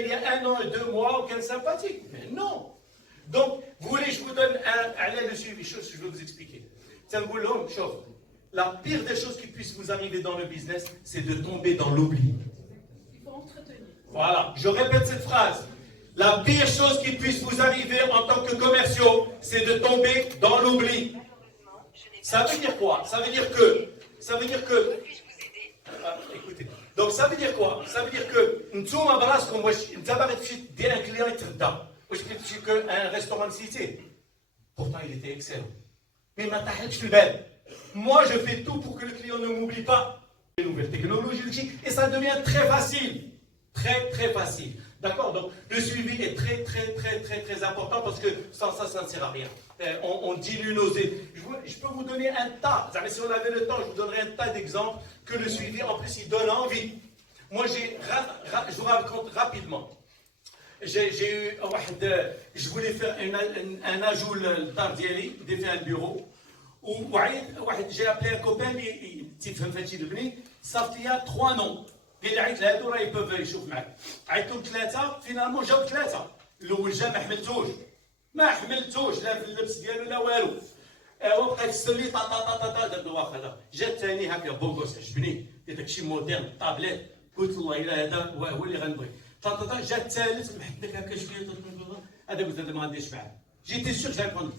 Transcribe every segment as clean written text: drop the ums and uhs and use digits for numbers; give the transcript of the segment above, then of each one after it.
il y a 1 an et 2 mois, quel sympathique. Mais non. Donc, vous voulez que je vous donne un suivi, chose que je vais vous expliquer. La pire des choses qui puissent vous arriver dans le business, c'est de tomber dans l'oubli. Il faut entretenir. Voilà, je répète cette phrase. La pire chose qui puisse vous arriver en tant que commerciaux, c'est de tomber dans l'oubli. Ça veut dire quoi? Ça veut dire que... écoutez. Donc ça veut dire quoi? Ça veut dire que nous sommes à base comme moi, nous avons un client qui est un restaurant de cité. Pourtant, il était excellent. Mais moi, je fais tout pour que le client ne m'oublie pas. Les nouvelles technologies, et ça devient très facile. Très, très facile. D'accord? Donc, le suivi est très, très, très, très, très important parce que sans ça, ça ne sert à rien. On dilue nos idées. Je peux vous donner un tas. Si on avait le temps, je vous donnerais un tas d'exemples que le suivi, en plus, il donne envie. Moi, je vous raconte rapidement. J'ai eu, je voulais faire un ajout d'art d'Yali, j'ai fait un bureau. J'ai appelé un copain, il y a 3 noms. اللي عيط لهادو راه يبوف يشوف معاك عيطتهم 3 فينالمون جاو 3 الاول جا ما حملتوش لا في اللبس ديالو لا والو وبقى يفسر طا طا طا طا درت واخا هذا جا الثاني هكا بونكوس عجبني داكشي موديرن طابليت قلت والله الا هذا هو اللي غنبغي طا طا جا الثالث محدك هكا شويه هذا قلت هذا ما غاديش معاه جيتي سيغ جا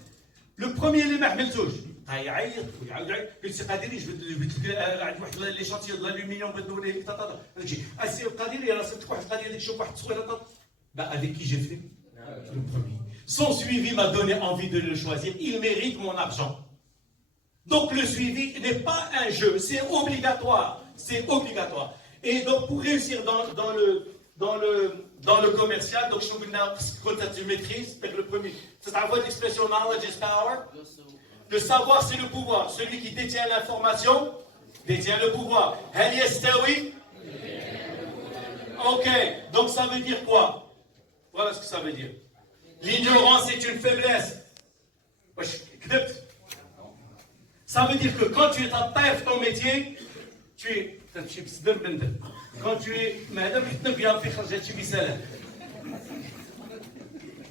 لو بروميير اللي ما حملتوش يعيط ويعاود يعيط قلت سي قادري جبت لك عند واحد لي شانتيي ديال الالومنيوم بغيت نوري لك طا هادشي السي قادري راه صيفط واحد القضيه ديك شوف واحد التصويره avec qui j'ai fait le premier. Son suivi m'a donné envie de le choisir. Il mérite mon argent. Donc le suivi n'est pas un jeu, c'est obligatoire. C'est obligatoire. Et donc pour réussir dans le commercial, donc je vous dis que tu maîtrises, le premier, c'est la voie d'expression knowledge is power. Le savoir, c'est le pouvoir. Celui qui détient l'information détient le pouvoir. Hal yastawi? Ok, donc ça veut dire quoi? Voilà ce que ça veut dire. L'ignorance est une faiblesse. Ça veut dire que quand tu es à taille ton métier, tu es. Quand tu es.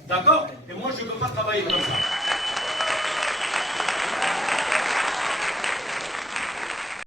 D'accord? Et moi, je ne peux pas travailler comme ça.